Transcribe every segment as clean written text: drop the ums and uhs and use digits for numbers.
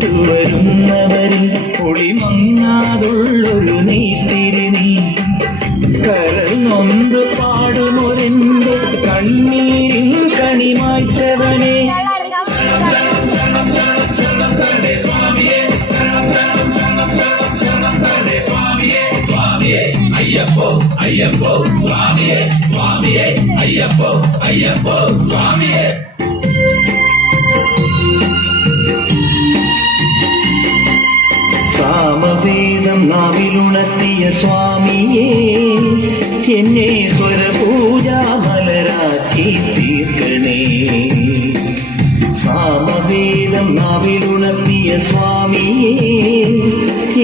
തൊട്ടുവരുന്നവരിൽ ഒളിമങ്ങാതുള്ളൊരു നീത്തിരി നീ കരൾ നൊന്ത് പാടുമൊരെന്റെ കണ്ണീരിൻ കണിമായ്ച്ചവനെ അയ്യപ്പോ അയ്യപ്പോ സ്വാമിയേ സ്വാമിയേ അയ്യപ്പോ അയ്യപ്പോ സ്വാമിയേ. സാമവേദം നാവിലുണർത്തിയ സ്വാമിയേ എന്നെ സ്വരപൂജാമലരാക്കി തീർക്കണേ. സാമവേദം നാവിലുണർത്തിയ സ്വാമിയേ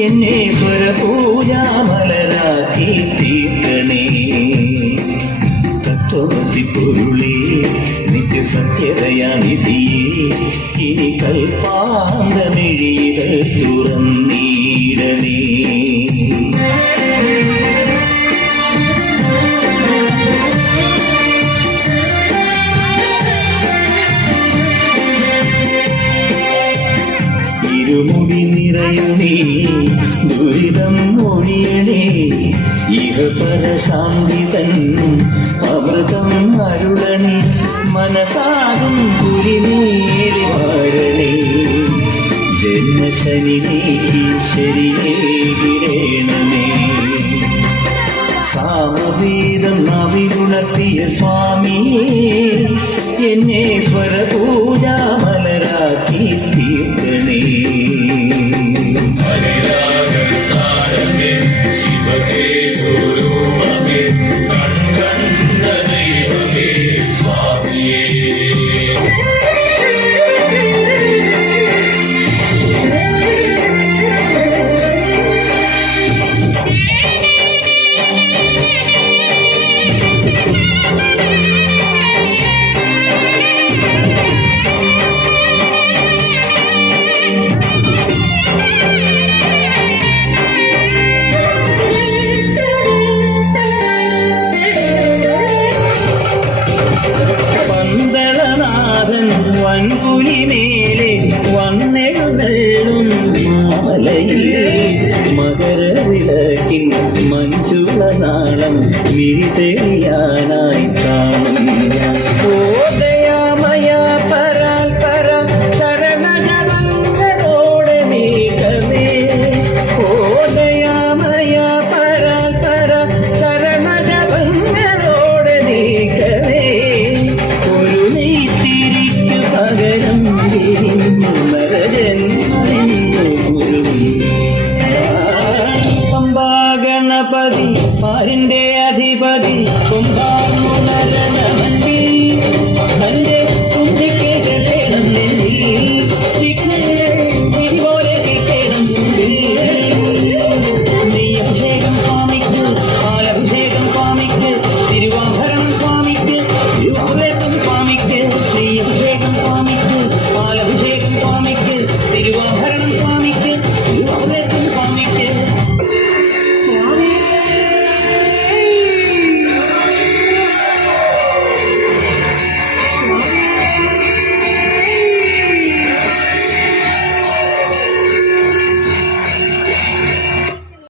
എന്നെ സ്വരപൂജാമലരാക്കി തീർക്കണേ. തത്വമസി പൊരുളേ നിത്യസത്യതയാനിധിയേ ഇനി കൽപ്പാന്തമിഴികൾ തുറന്നീടണേ. ഇരുമുടി നിറയുനീ ദുരിതം ഒഴിയണേ. ഇഹപരശാന്തി തൻ അമൃതം അരുളണേ. മനസാകും കുരിമേറി വാഴണേ. ജന്മശനി നീക്കി ശരിയേകിടേണമേ. സാമവേദം നാവിലുണർത്തിയ സ്വാമിയേ എന്നെ സ്വരപൂജാമലരാക്കി തീർക്കണേ. വൻപുലിമേലെ വന്നെഴുന്നള്ളും മാമലയിലെ മകരവിളക്കിൻ മഞ്ചുളനാളം മിഴിതെ